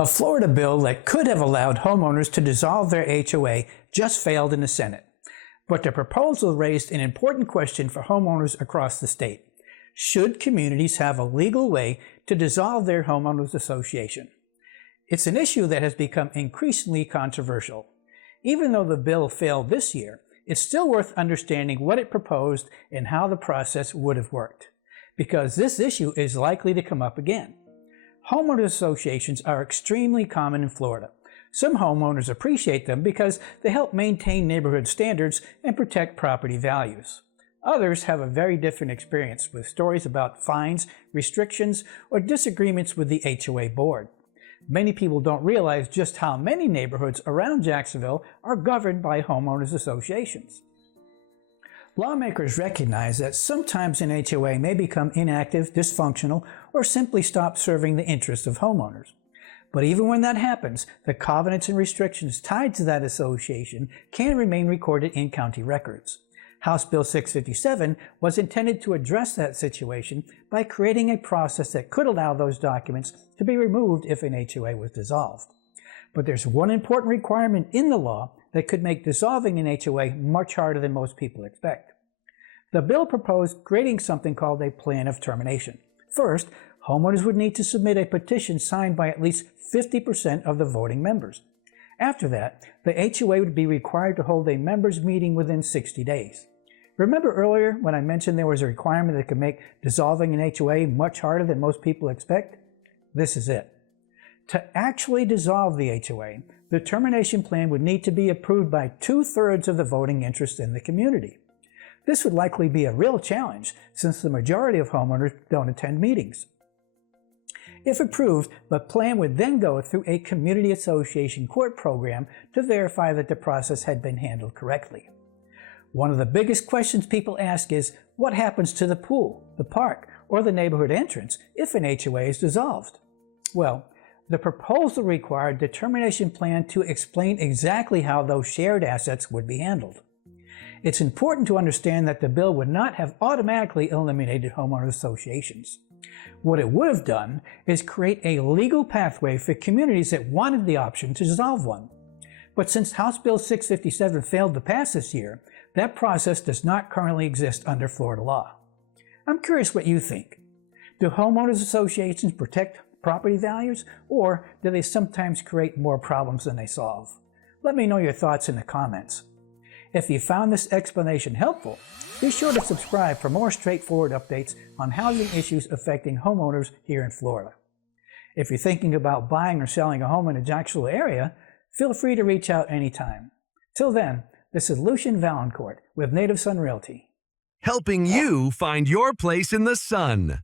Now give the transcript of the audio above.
A Florida bill that could have allowed homeowners to dissolve their HOA just failed in the Senate. But the proposal raised an important question for homeowners across the state. Should communities have a legal way to dissolve their homeowners association? It's an issue that has become increasingly controversial. Even though the bill failed this year, it's still worth understanding what it proposed and how the process would have worked, because this issue is likely to come up again. Homeowners associations are extremely common in Florida. Some homeowners appreciate them because they help maintain neighborhood standards and protect property values. Others have a very different experience with stories about fines, restrictions, or disagreements with the HOA board. Many people don't realize just how many neighborhoods around Jacksonville are governed by homeowners associations. Lawmakers recognize that sometimes an HOA may become inactive, dysfunctional, or simply stop serving the interests of homeowners. But even when that happens, the covenants and restrictions tied to that association can remain recorded in county records. House Bill 657 was intended to address that situation by creating a process that could allow those documents to be removed if an HOA was dissolved. But there's one important requirement in the law that could make dissolving an HOA much harder than most people expect. The bill proposed creating something called a plan of termination. First, homeowners would need to submit a petition signed by at least 50% of the voting members. After that, the HOA would be required to hold a members' meeting within 60 days. Remember earlier when I mentioned there was a requirement that could make dissolving an HOA much harder than most people expect? This is it. To actually dissolve the HOA, the termination plan would need to be approved by 2/3 of the voting interest in the community. This would likely be a real challenge since the majority of homeowners don't attend meetings. If approved, the plan would then go through a community association court program to verify that the process had been handled correctly. One of the biggest questions people ask is, what happens to the pool, the park, or the neighborhood entrance if an HOA is dissolved? Well, the proposal required the termination plan to explain exactly how those shared assets would be handled. It's important to understand that the bill would not have automatically eliminated homeowners associations. What it would have done is create a legal pathway for communities that wanted the option to dissolve one. But since House Bill 657 failed to pass this year, that process does not currently exist under Florida law. I'm curious what you think. Do homeowners associations protect property values, or do they sometimes create more problems than they solve? Let me know your thoughts in the comments. If you found this explanation helpful, be sure to subscribe for more straightforward updates on housing issues affecting homeowners here in Florida. If you're thinking about buying or selling a home in the Jacksonville area, feel free to reach out anytime. Till then, this is Lucian Valancourt with Native Sun Realty. Helping you find your place in the sun.